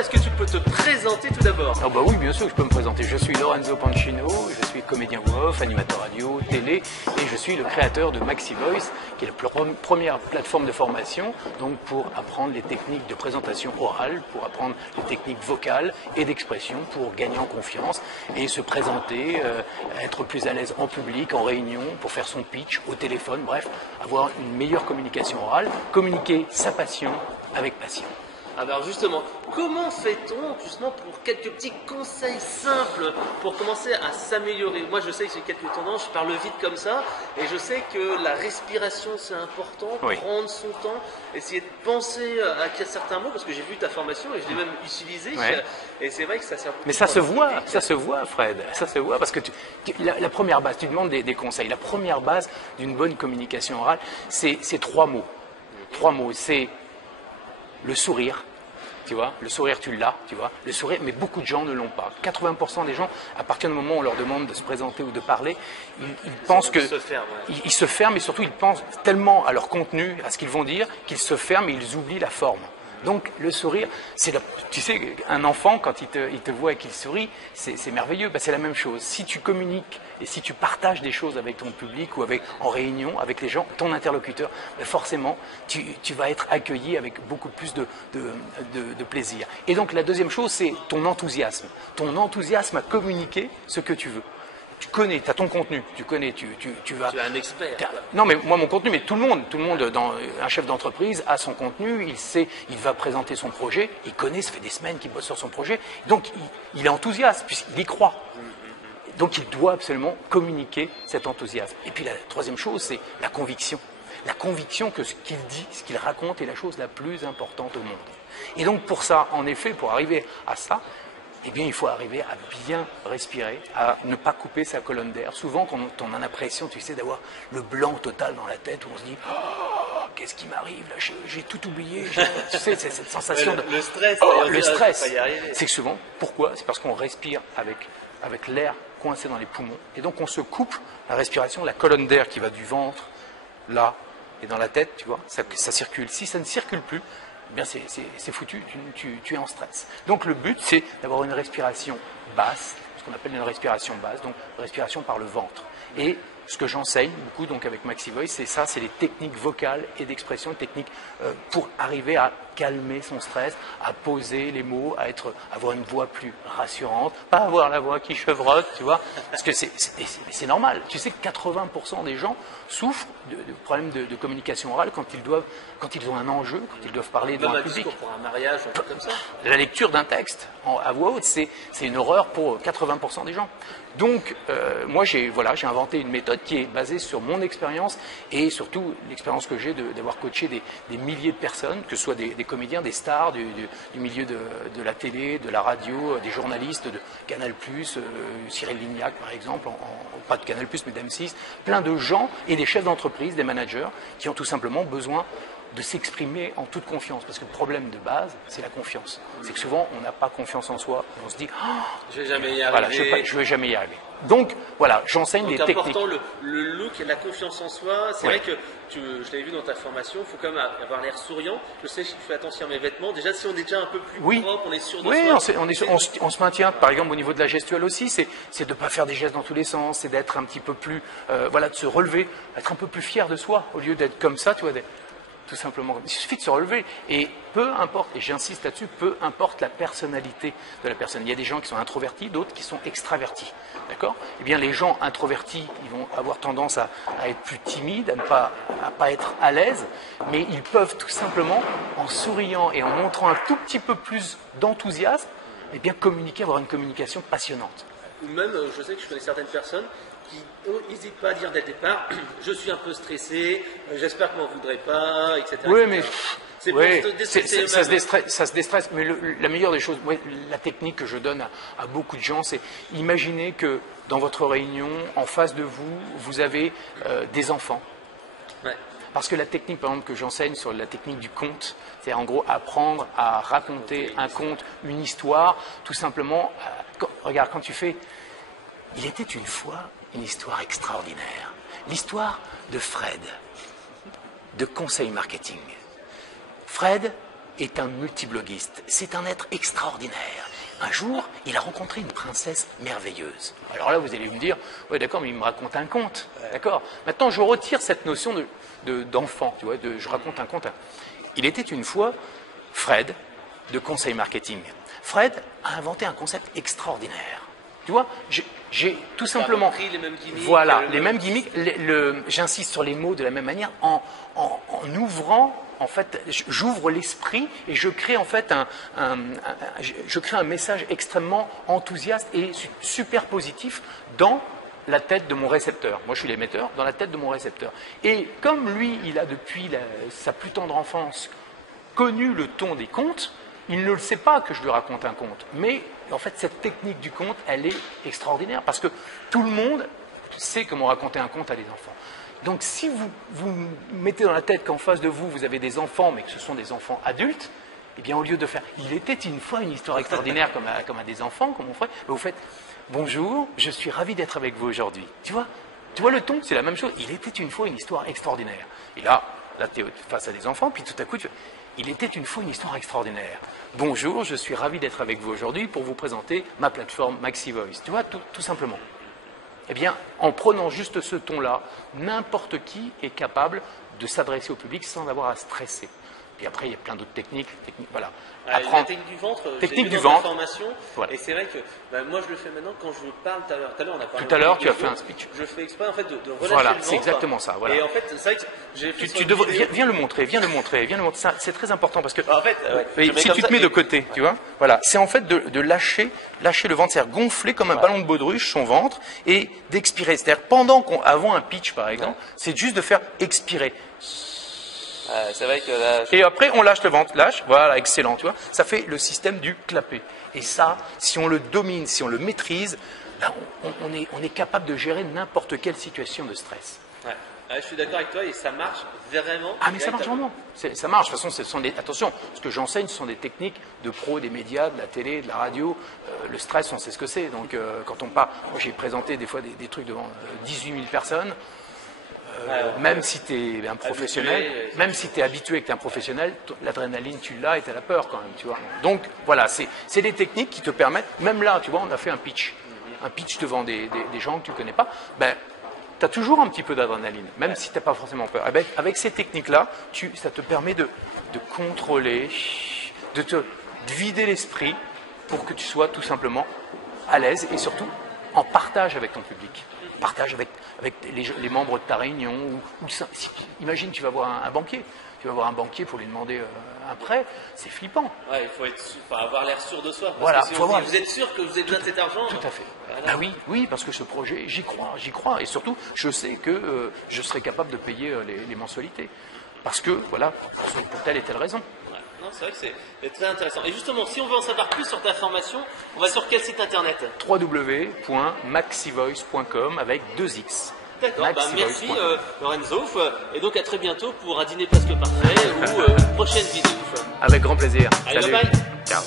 est-ce que tu peux te présenter tout d'abord? Ah bah oui, bien sûr que je peux me présenter. Je suis Lorenzo Pancino, je suis comédien voix-off, animateur radio, télé, et je suis le créateur de Maxi Voice, qui est la première plateforme de formation donc pour apprendre les techniques de présentation orale, pour apprendre les techniques vocales et d'expression, pour gagner en confiance et se présenter, être plus à l'aise en public, en réunion, pour faire son pitch au téléphone, bref, avoir une meilleure communication orale, communiquer sa passion avec passion. Alors justement, comment fait-on justement pour quelques petits conseils simples pour commencer à s'améliorer? Moi je sais que j'ai quelques tendances, je parle vite comme ça, et je sais que la respiration c'est important, oui. Prendre son temps, essayer de penser à certains mots, parce que j'ai vu ta formation et je l'ai même utilisé, ouais. Et c'est vrai que ça sert beaucoup. Mais ça se voit Fred, ça se voit, parce que la première base, tu demandes des conseils, la première base d'une bonne communication orale, c'est trois mots. Trois mots, c'est le sourire. Tu vois, le sourire, tu l'as, tu vois, le sourire, mais beaucoup de gens ne l'ont pas. 80% des gens, à partir du moment où on leur demande de se présenter ou de parler, ils pensent que ils se ferment, et surtout ils pensent tellement à leur contenu, à ce qu'ils vont dire, qu'ils se ferment et ils oublient la forme. Donc le sourire, tu sais, un enfant quand il te voit et qu'il sourit, c'est merveilleux. Ben, c'est la même chose. Si tu communiques et si tu partages des choses avec ton public ou en réunion avec les gens, ton interlocuteur, ben forcément tu vas être accueilli avec beaucoup plus de plaisir. Et donc la deuxième chose, c'est ton enthousiasme à communiquer ce que tu veux. Tu connais, tu as ton contenu, tu connais, tu vas... Tu es un expert. Non, mais moi, mon contenu, mais tout le monde, un chef d'entreprise a son contenu, il sait, il va présenter son projet, il connaît, ça fait des semaines qu'il bosse sur son projet, donc il est enthousiaste, puisqu'il y croit. Donc il doit absolument communiquer cet enthousiasme. Et puis la troisième chose, c'est la conviction. La conviction que ce qu'il dit, ce qu'il raconte est la chose la plus importante au monde. Et donc pour ça, en effet, pour arriver à ça, eh bien, il faut arriver à bien respirer, à ne pas couper sa colonne d'air. Souvent, quand on a l'impression, tu sais, d'avoir le blanc total dans la tête, où on se dit oh, qu'est-ce qui m'arrive là, j'ai tout oublié. Tu sais, c'est cette sensation de... Le stress. Le stress. C'est que souvent, pourquoi? C'est parce qu'on respire avec l'air coincé dans les poumons. Et donc, on se coupe la respiration, la colonne d'air qui va du ventre, là, et dans la tête, tu vois, ça circule. Si ça ne circule plus, eh bien c'est foutu, tu es en stress. Donc le but, c'est d'avoir une respiration basse, ce qu'on appelle une respiration basse, donc respiration par le ventre. Et ce que j'enseigne beaucoup donc avec Maxi Voice, c'est ça, c'est les techniques vocales et d'expression, techniques pour arriver à calmer son stress, à poser les mots, avoir une voix plus rassurante, pas avoir la voix qui chevrotte, tu vois, parce que c'est normal. Tu sais que 80% des gens souffrent de problèmes de communication orale quand ils ont un enjeu, quand ils doivent parler devant un public. Pour un mariage, un truc comme ça. La lecture d'un texte à voix haute, c'est une horreur pour 80% des gens. Donc, moi, j'ai inventé une méthode qui est basée sur mon expérience et surtout l'expérience que j'ai d'avoir coaché des milliers de personnes, que ce soit des comédiens, des stars du milieu de la télé, de la radio, des journalistes de Canal+, Cyril Lignac par exemple, pas de Canal+, mais d'M6, plein de gens et des chefs d'entreprise, des managers qui ont tout simplement besoin de s'exprimer en toute confiance. Parce que le problème de base, c'est la confiance. C'est que souvent, on n'a pas confiance en soi. On se dit oh, je vais jamais y arriver. Voilà, je vais jamais y arriver. Donc, voilà, j'enseigne les techniques. C'est important le look et la confiance en soi. C'est vrai que, je l'avais vu dans ta formation, il faut quand même avoir l'air souriant. Je sais que je fais attention à mes vêtements. Déjà, si on est déjà un peu plus propre, on est sûr de soi. Oui, on se maintient. Par exemple, au niveau de la gestuelle aussi, c'est de ne pas faire des gestes dans tous les sens, c'est d'être un petit peu plus, de se relever, être un peu plus fier de soi, au lieu d'être comme ça, tu vois, tout simplement. Il suffit de se relever et peu importe, et j'insiste là-dessus, peu importe la personnalité de la personne. Il y a des gens qui sont introvertis, d'autres qui sont extravertis. D'accord? Eh bien, les gens introvertis, ils vont avoir tendance à être plus timides, à pas être à l'aise, mais ils peuvent tout simplement, en souriant et en montrant un tout petit peu plus d'enthousiasme, eh bien, communiquer, avoir une communication passionnante. Ou même, je sais que je connais certaines personnes qui n'hésitent pas à dire dès le départ je suis un peu stressé, j'espère qu'on ne m'en voudrait pas, etc. Oui, mais ça se déstresse. Mais la meilleure des choses, la technique que je donne à beaucoup de gens, c'est imaginez que dans votre réunion, en face de vous, vous avez des enfants. Ouais. Parce que la technique, par exemple, que j'enseigne sur la technique du conte, c'est en gros apprendre à raconter un conte, une histoire, tout simplement. Regarde, quand tu fais « Il était une fois une histoire extraordinaire », l'histoire de Fred, de conseil marketing. Fred est un multibloguiste. C'est un être extraordinaire. Un jour, il a rencontré une princesse merveilleuse. Alors là, vous allez me dire, ouais, d'accord, mais il me raconte un conte. D'accord. Maintenant, je retire cette notion d'enfant, tu vois, je raconte un conte. Il était une fois Fred de Conseil Marketing. Fred a inventé un concept extraordinaire. Tu vois, j'ai tout simplement... Les mêmes gimmicks, voilà, les mêmes gimmicks. J'insiste sur les mots de la même manière en ouvrant... En fait, j'ouvre l'esprit et je crée en fait je crée un message extrêmement enthousiaste et super positif dans la tête de mon récepteur. Moi, je suis l'émetteur, dans la tête de mon récepteur. Et comme lui, il a depuis sa plus tendre enfance connu le ton des contes, il ne le sait pas que je lui raconte un conte. Mais en fait, cette technique du conte, elle est extraordinaire parce que tout le monde sait comment raconter un conte à des enfants. Donc si vous mettez dans la tête qu'en face de vous, vous avez des enfants, mais que ce sont des enfants adultes, eh bien au lieu de faire « il était une fois une histoire extraordinaire comme à des enfants, comme on ferait », vous faites « bonjour, je suis ravi d'être avec vous aujourd'hui ». Tu vois le ton, c'est la même chose. « Il était une fois une histoire extraordinaire ». Et là tu es face à des enfants, puis tout à coup tu fais « il était une fois une histoire extraordinaire ». Bonjour, je suis ravi d'être avec vous aujourd'hui pour vous présenter ma plateforme MaxiVoice. Tu vois, tout simplement. Eh bien, en prenant juste ce ton-là, n'importe qui est capable de s'adresser au public sans avoir à stresser. Puis après, il y a plein d'autres techniques. Voilà. La technique du ventre, technique du dans ventre. formation, Voilà. et c'est vrai que moi je le fais maintenant quand je parle. Tout à l'heure, on a parlé. Tout à l'heure, tu as fait un speech. Je fais exprès en fait de relâcher voilà, le ventre. c'est exactement ça. Voilà. Et en fait, c'est vrai que j'ai fait viens le montrer. C'est très important parce que en fait, si tu te mets de côté, tu vois, voilà, c'est en fait de lâcher le ventre, c'est-à-dire gonfler comme un ballon de baudruche son ventre et d'expirer. C'est-à-dire avant un pitch par exemple, c'est juste de faire expirer. C'est vrai que là, et après, on lâche le ventre, voilà, excellent, tu vois. Ça fait le système du clapé. Et ça, si on le domine, si on le maîtrise, là, on est capable de gérer n'importe quelle situation de stress. Ouais. Je suis d'accord avec toi et ça marche vraiment. Ah, mais ça marche vraiment. Ça marche. De toute façon, attention, ce que j'enseigne, ce sont des techniques de pro, des médias, de la télé, de la radio. Le stress, on sait ce que c'est. Donc, quand on part, moi, j'ai présenté des fois des trucs devant 18 000 personnes. Même si tu es un professionnel, même si tu es habitué et que tu es un professionnel, l'adrénaline, tu l'as et tu as la peur quand même, tu vois. Donc, voilà, c'est des techniques qui te permettent, même là, tu vois, on a fait un pitch devant des gens que tu ne connais pas, ben, tu as toujours un petit peu d'adrénaline, même si tu n'as pas forcément peur. Avec ces techniques-là, ça te permet de contrôler, de vider l'esprit pour que tu sois tout simplement à l'aise et surtout en partage avec ton public. Partage avec les membres de ta réunion. Imagine, tu vas voir un banquier. Tu vas voir un banquier pour lui demander un prêt. C'est flippant. Ouais, il faut avoir l'air sûr de soi. Parce voilà, que vous êtes sûr que vous avez besoin de cet argent. Tout à fait. Voilà. Ah oui, parce que ce projet, j'y crois. Et surtout, je sais que je serai capable de payer les mensualités. Parce que, voilà, pour telle et telle raison. Non, c'est vrai que c'est très intéressant. Et justement, si on veut en savoir plus sur ta formation, on va sur quel site internet? www.maxivoice.com avec 2x. D'accord, merci Lorenzo. Et donc à très bientôt pour un dîner presque parfait ou une prochaine vidéo. Avec grand plaisir. Allez, salut. bye bye. Ciao.